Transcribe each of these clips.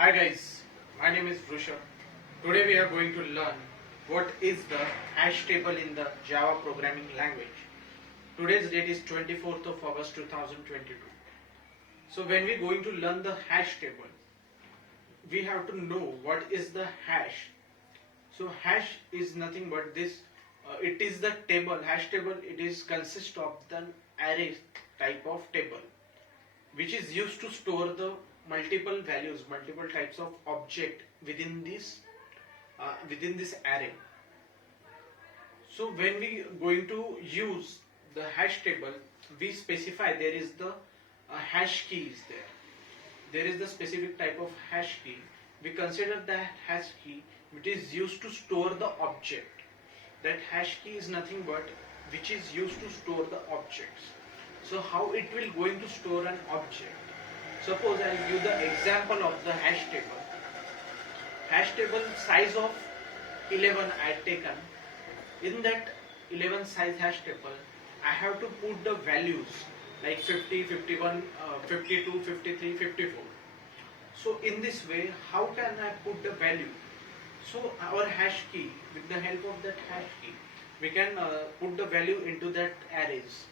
Hi guys, my name is Rushabh. Today we are going to learn what is the hash table in the Java programming language. Today's date is 24th of August 2022. So when we are going to learn the hash table, we have to know what is the hash. So hash is nothing but this. It is the table, hash table. It is consist of the array type of table, which is used to store the multiple values, multiple types of object within this array. So when we going to use the hash table, we specify there is the hash key is there. There is the specific type of hash key. We consider that hash key which is used to store the object. That hash key is nothing but which is used to store the objects. So how it will going to store an object? Suppose I will give the example of the hash table. Hash table size of 11 I taken. In that 11 size hash table, I have to put the values like 50, 51, 52, 53, 54. So in this way, how can I put the value? So our hash key, with the help of that hash key, we can put the value into that arrays.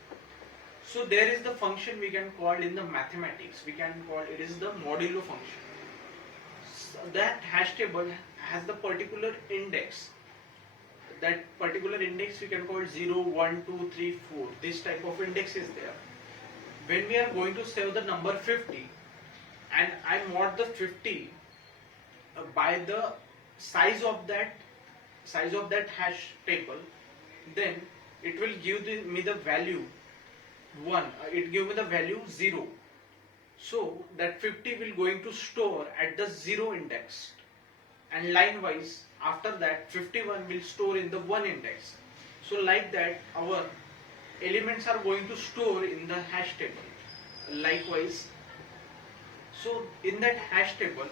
So there is the function we can call in the mathematics. We can call it is the modulo function. So that hash table has the particular index. That particular index we can call 0, 1, 2, 3, 4. This type of index is there. When we are going to save the number 50, and I mod the 50 by the size of that hash table, then it will give me the value 1. It give me the value 0. So that 50 will going to store at the 0 index, and line wise after that 51 will store in the 1 index. So like that our elements are going to store in the hash table. Likewise, so in that hash table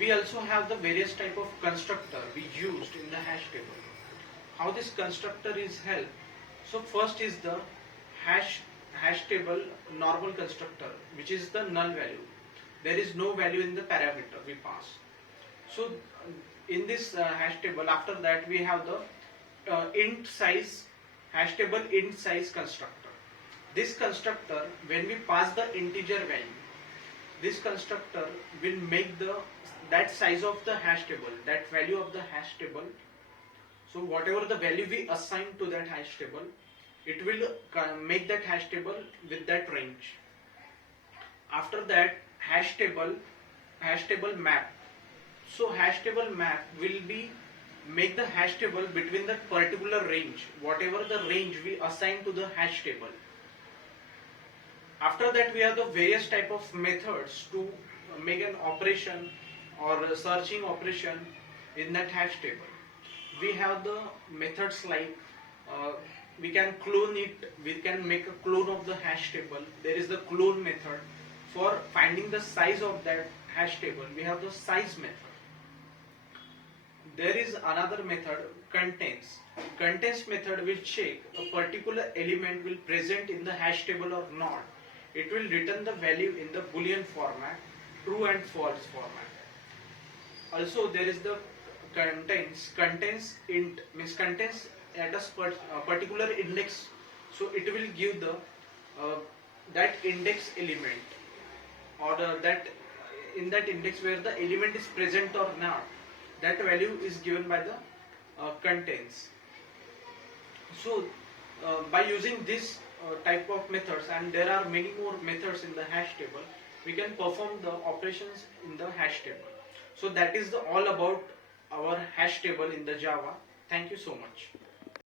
we also have the various type of constructor we used in the hash table. How this constructor is held? So first is the hash table normal constructor, which is the null value. There is no value in the parameter we pass. So in this hash table, after that we have the int size hash table int size constructor. This constructor, when we pass the integer value, this constructor will make that size of the hash table, that value of the hash table. So whatever the value we assign to that hash table, it will make that hash table with that range. After that, hash table map. So hash table map will be make the hash table between that particular range, whatever the range we assign to the hash table. After that, we have the various type of methods to make an operation or a searching operation in that hash table. We have the methods like we can clone it, we can make a clone of the hash table. There is the clone method. For finding the size of that hash table, we have the size method. There is another method, contains. Contains method will check a particular element will present in the hash table or not. It will return the value in the Boolean format, true and false format. Also there is the contains int, means contains at a particular index. So it will give the that index element, or that in that index where the element is present or not, that value is given by the contains. So by using this type of methods, and there are many more methods in the hash table, we can perform the operations in the hash table. So that is all about our hash table in the Java. Thank you so much.